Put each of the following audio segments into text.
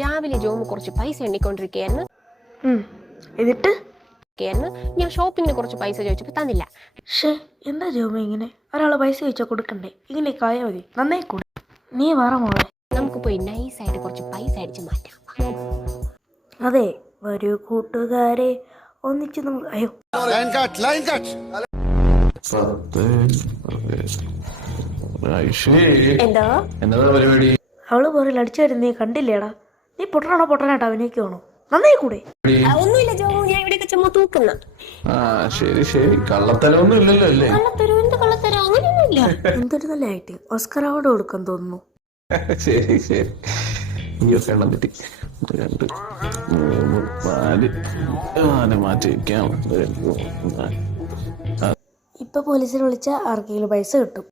രാവിലെ ജോമു കുറച്ച് പൈസ എണ്ണിക്കൊണ്ടിരിക്കുകയായിരുന്നു. എന്നിട്ട് ഞാൻ ഷോപ്പിങ്ങിന് കുറച്ച് പൈസ ചോദിച്ചപ്പോൾ തന്നില്ല. എന്താ ജോമ ഇങ്ങനെ? ഒരാളെ പൈസ ചോദിച്ചാൽ കൊടുക്കണ്ടേ? ഇങ്ങനെ കായ മതി, നന്നായി കൂടെ. നീ വേറെ മോളെ, നമുക്ക് പോയി നൈസായിട്ട് കുറച്ച് പൈസ അടിച്ച് മാറ്റാം. അതെ, വരൂ കൂട്ടുകാരെ, ഒന്നിച്ച് നമുക്ക്. അയ്യോ, എന്താ പരിപാടി? അവള് പോറിൽ അടിച്ചു വരും, നീ കണ്ടില്ലേടാ? നീ പൊട്ടനായിട്ടാ അഭിനയിക്കുവാണോ? നന്നായി കൂടെ. ഒന്നുമില്ല ജോമു, ഞാൻ ഇവിടെയൊക്കെ ചുമ്മാ തൂക്കുന്ന. ശരി, കള്ളത്തരമൊന്നും ഇല്ലല്ലോ അല്ലേ? എന്ത് കള്ളത്തരം? അങ്ങനെയൊന്നുമില്ല. എന്തൊരു നല്ല ആക്ടിങ്. ഓസ്കർ അവാർഡ് കൊടുക്കാൻ തോന്നുന്നു. ശരി എണ്ണം തെറ്റി. 2 3 4 മാറ്റി വയ്ക്കാം. ഇപ്പൊ പോലീസിനെ വിളിച്ച ആർക്കെങ്കിലും പൈസ കിട്ടും.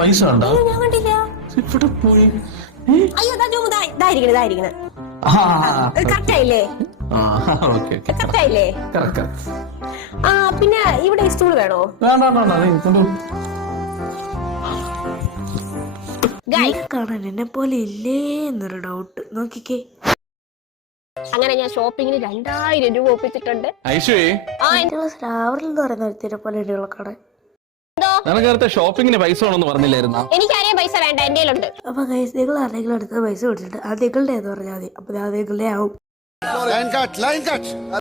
പൈസ ഉണ്ടോ? ഞാൻ കണ്ടില്ല. ഇവിടെ പോയി. അയ്യോ, ഇതായിരിക്കണേ. കറക്റ്റായില്ലേ? കറക്റ്റായില്ലേ? പിന്നെ ഇവിടെ സ്റ്റൂൾ വേണോ? കാണാൻ എന്നെ പോലെ ഇല്ലേ എന്നൊരു ഡൗട്ട്. നോക്കിക്കേ, അങ്ങനെ ഞാൻ ഷോപ്പിങ്ങിന് 2000 രൂപ ഒപ്പിച്ചിട്ടുണ്ട്. രാവറിൽ എന്ന് പറയുന്ന ഒരുത്തിനെ പോലെ കാണാൻ. ഷോപ്പിങ്ങിന് പൈസ വേണമെന്ന് പറഞ്ഞില്ലായിരുന്നു? എനിക്കറിയാൻ പൈസ വേണ്ട, എന്റെ കയ്യിലുണ്ട്. അപ്പൊ നിങ്ങൾ ആരെങ്കിലും അടുത്ത പൈസ കൊടുത്തിട്ട് അത് നിങ്ങളുടെ എന്ന് പറഞ്ഞാൽ മതി. അപ്പൊ അത് നിങ്ങളുടെ ആവും.